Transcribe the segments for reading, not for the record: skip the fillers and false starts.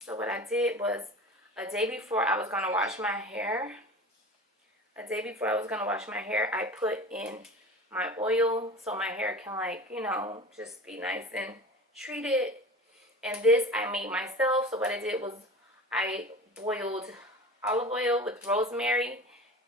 So what I did was a day before I was going to wash my hair, I put in my oil so my hair can, like, you know, just be nice and treated. And this I made myself. So what I did was I boiled olive oil with rosemary,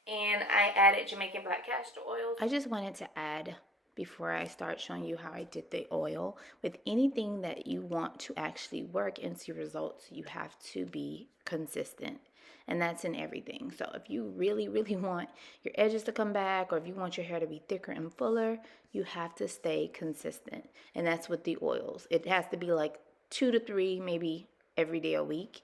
and I added Jamaican black castor oil. I just wanted to add, before I start showing you how I did the oil, with anything that you want to actually work into results, you have to be consistent. And that's in everything. So if you really, really want your edges to come back, or if you want your hair to be thicker and fuller, you have to stay consistent. And that's with the oils. It has to be like 2 to 3, maybe every day a week.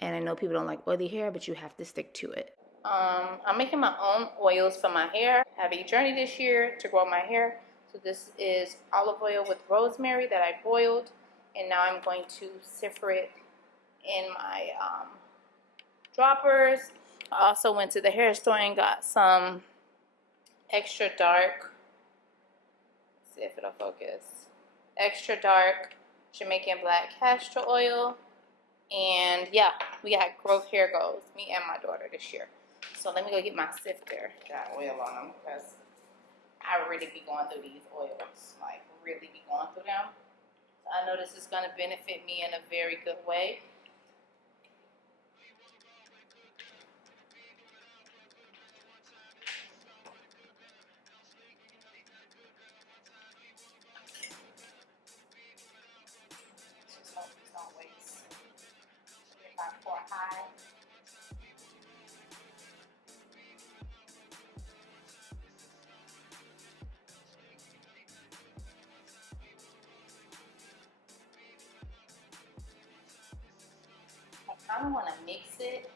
And I know people don't like oily hair, but you have to stick to it. I'm making my own oils for my hair. I have a journey this year to grow my hair. So this is olive oil with rosemary that I boiled, and now I'm going to sift it in my droppers. I also went to the hair store and got some extra dark, let's see if it'll focus, extra dark Jamaican black castor oil. And yeah, we got growth hair goals, me and my daughter, this year. So let me go get my sifter. Got oil on them because I really be going through these oils, like really be going through them. So I know this is going to benefit me in a very good way. Just hope these don't waste. If I pour high. I don't want to mix it.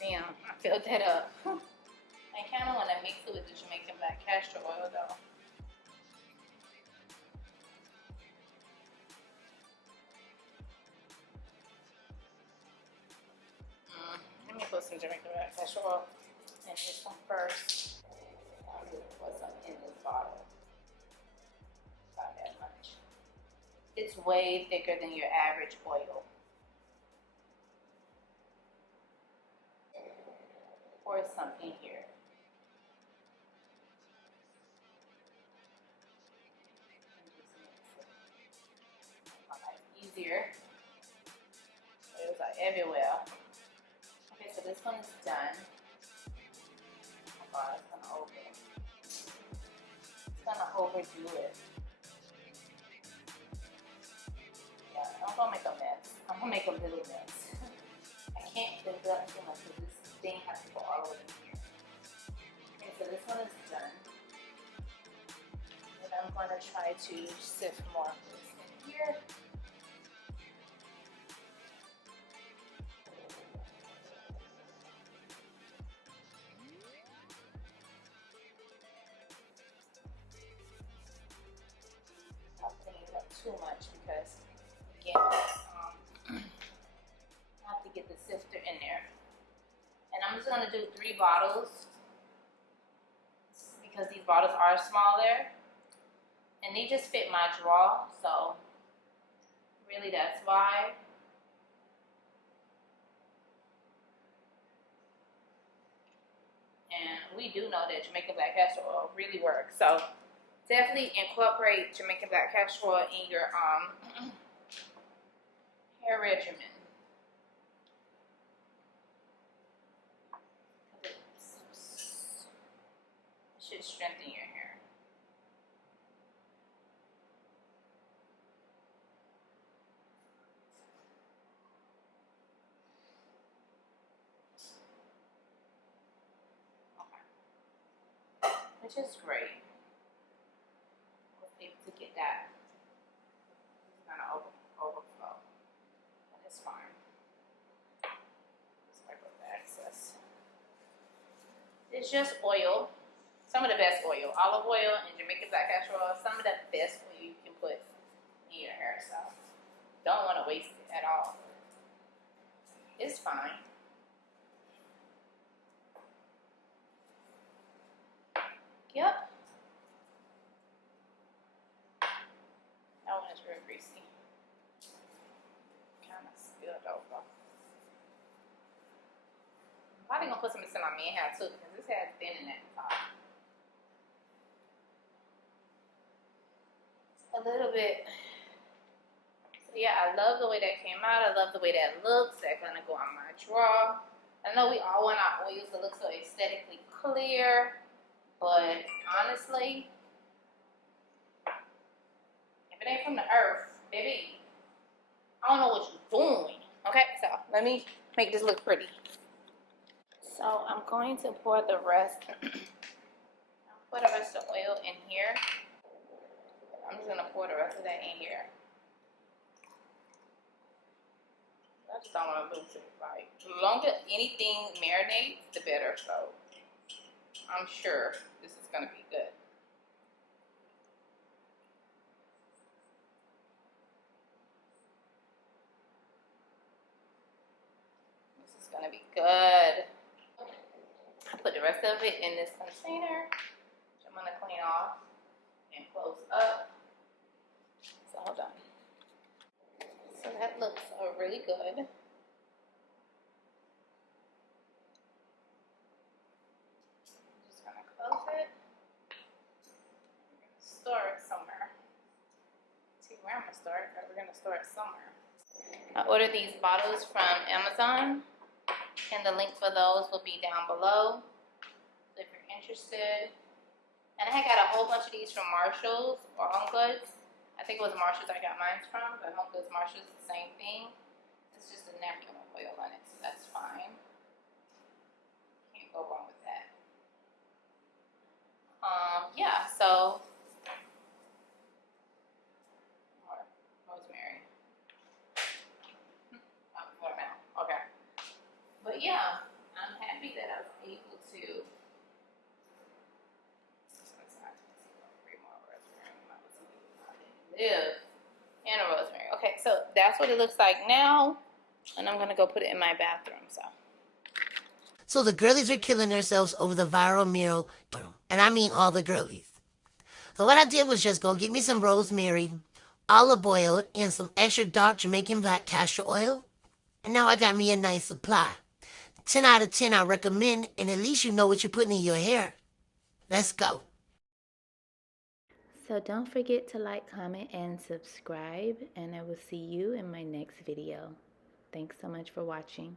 Damn, I filled that up. I kind of want to mix it with the Jamaican black castor oil though. Let me put some Jamaican black castor oil in this one first. I'll put some in this bottle. Not that much. It's way thicker than your average oil. Pour some in here. Easier. Oils are everywhere. Okay, so this one is done. Oh God, it's gonna open. It's gonna overdo it. Yeah, I'm gonna make a mess. I'm gonna make a little mess. I can't build it up too much because this thing has to go all over here. Okay, so this one is done. And I'm gonna try to sift more of this in here. Too much because again, I have to get the sifter in there, and I'm just gonna do 3 bottles because these bottles are smaller and they just fit my drawer, so really that's why. And we do know that Jamaican black castor oil really works, so definitely incorporate Jamaican black castor oil in your hair regimen. It should strengthen your hair. Okay. Which is great. To get that, it's gonna overflow, and it's fine. Just wipe up the excess. It's just oil, some of the best oil, olive oil and Jamaican black castor oil. Some of the best oil you can put in your hair, so don't want to waste it at all. It's fine. Yep. That one is real greasy. Kind of spilled I'm probably gonna put some of this in my man hair too, because this hair is thin in that top. A little bit. So yeah, I love the way that came out. I love the way that looks. That's gonna go on my draw. I know we all want our oils to look so aesthetically clear, but honestly, if it ain't from the earth, baby, I don't know what you're doing. Okay, so let me make this look pretty. So I'm going to pour the rest. I'll pour the rest of the oil in here. I'm just gonna pour the rest of that in here. I just don't want to lose it. Like, the longer anything marinates, the better. So I'm sure this is gonna be good. This is gonna be good. I put the rest of it in this container, which I'm gonna clean off and close up. So hold on. So that looks really good. I'm just gonna close it. We're gonna store it somewhere. See where I'm gonna store it, but we're gonna store it somewhere. I ordered these bottles from Amazon, and the link for those will be down below. So if you're interested, and I got a whole bunch of these from Marshalls or Home Goods. I think it was Marshalls I got mine from, but Home Goods, Marshalls, the same thing. It's just a napkin with oil on it, so that's fine. Can't go wrong with that. Yeah, so more rosemary. More now. Okay. But yeah, I'm happy that I was able to. Live and a rosemary. Okay, so that's what it looks like now, and I'm gonna go put it in my bathroom. So the girlies are killing themselves over the viral mural, and I mean all the girlies. So what I did was just go get me some rosemary, olive oil, and some extra dark Jamaican black castor oil, and now I got me a nice supply. 10 out of 10 I recommend, and at least you know what you're putting in your hair. Let's go. So don't forget to like, comment, and subscribe, and I will see you in my next video. Thanks so much for watching.